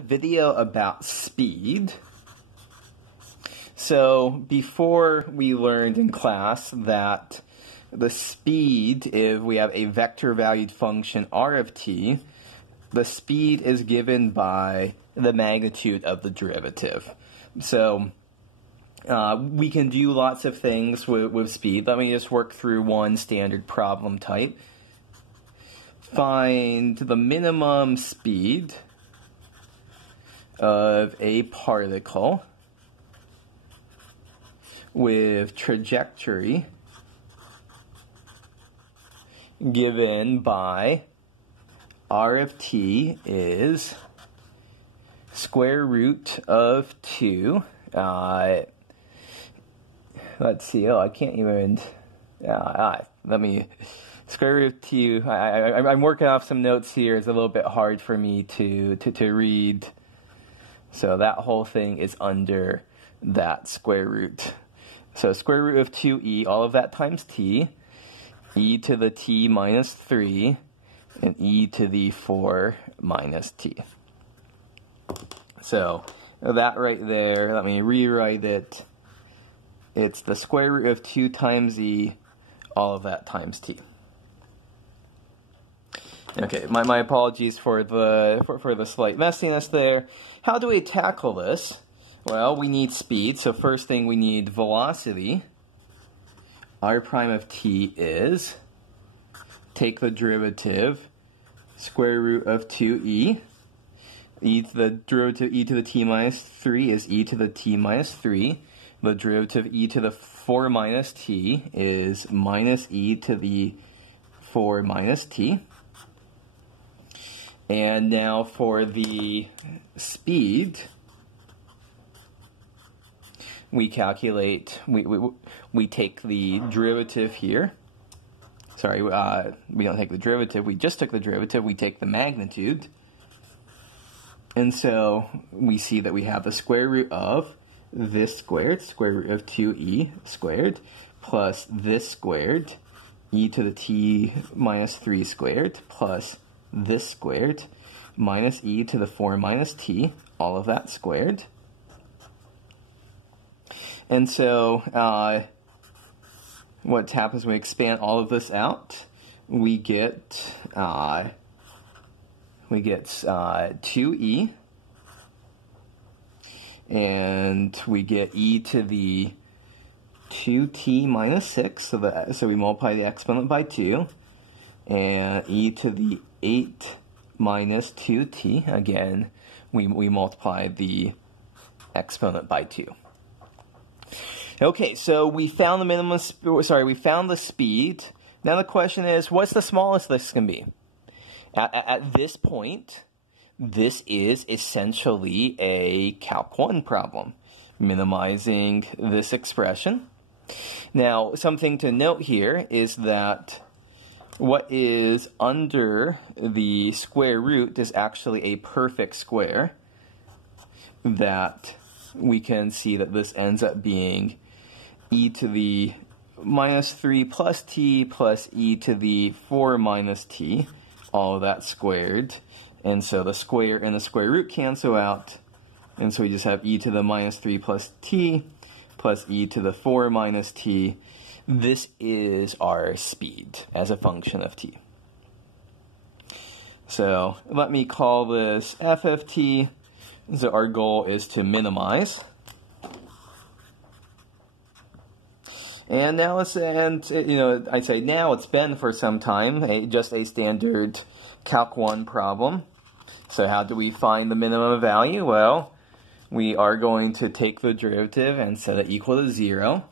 video about speed. So before we learned in class that the speed, if we have a vector valued function r of t, the speed is given by the magnitude of the derivative. So we can do lots of things with speed. Let me just work through one standard problem type. Find the minimum speed of a particle with trajectory given by r of t is square root of 2. Let's see. Oh, I can't even. Let me. Square root of 2. I'm working off some notes here. It's a little bit hard for me to read. So that whole thing is under that square root. So square root of 2e, all of that times t, e to the t minus 3, and e to the 4 minus t. So that right there, let me rewrite it. It's the square root of 2 times e, all of that times t. Okay, my apologies for the slight messiness there. How do we tackle this? Well, we need speed, so first thing we need velocity. R prime of t is, take the derivative, square root of 2e. E to the derivative e to the t minus 3 is e to the t minus 3. The derivative e to the 4 minus t is minus e to the 4 minus t. And now for the speed, we calculate, we take the derivative here. Sorry, we don't take the derivative, we just took the derivative, we take the magnitude. And so we see that we have the square root of this squared, square root of 2e squared, plus this squared, e to the t minus 3 squared, plus this squared, minus e to the 4 minus t, all of that squared. And so what happens when we expand all of this out? We get 2e, and we get e to the 2t minus 6, so we multiply the exponent by 2, and e to the 8 minus 2t, again, we multiply the exponent by 2. Okay, so we found the minimum, we found the speed. Now the question is, what's the smallest this can be? At this point, this is essentially a Calc 1 problem, minimizing this expression. Now, something to note here is that what is under the square root is actually a perfect square, that we can see that this ends up being e to the minus 3 plus t plus e to the 4 minus t, all of that squared. And so the square and the square root cancel out, and so we just have e to the minus 3 plus t plus e to the 4 minus t. This is our speed as a function of t. So let me call this f of t. So our goal is to minimize. And now I say now, it's been for some time just a standard Calc 1 problem. So how do we find the minimum value? Well, we are going to take the derivative and set it equal to 0.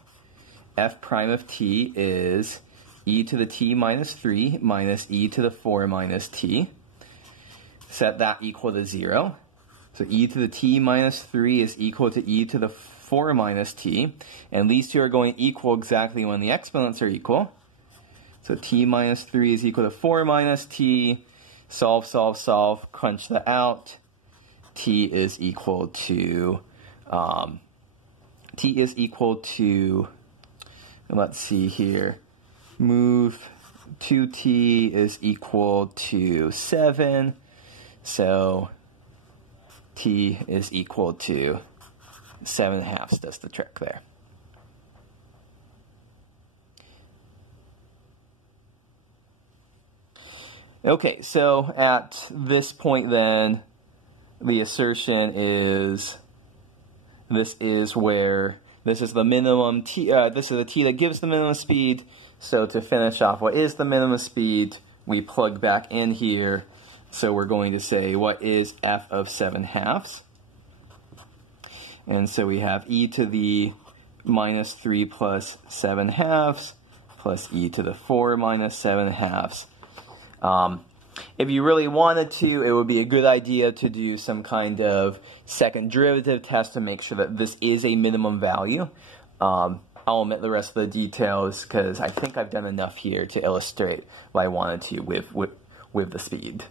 F prime of t is e to the t minus 3 minus e to the 4 minus t. Set that equal to 0. So e to the t minus 3 is equal to e to the 4 minus t. And these two are going equal exactly when the exponents are equal. So t minus 3 is equal to 4 minus t. Solve, solve, solve. Crunch that out. T is equal to, let's see here, move 2t is equal to 7. So t is equal to 7/2 does the trick there. Okay, so at this point then, the assertion is this is the minimum t, this is the t that gives the minimum speed. So to finish off, what is the minimum speed? We plug back in here. So we're going to say, what is f of 7/2? And so we have e to the minus 3 plus 7/2 plus e to the 4 minus 7/2. If you really wanted to, it would be a good idea to do some kind of second derivative test to make sure that this is a minimum value. I'll omit the rest of the details because I think I've done enough here to illustrate what I wanted to with the speed.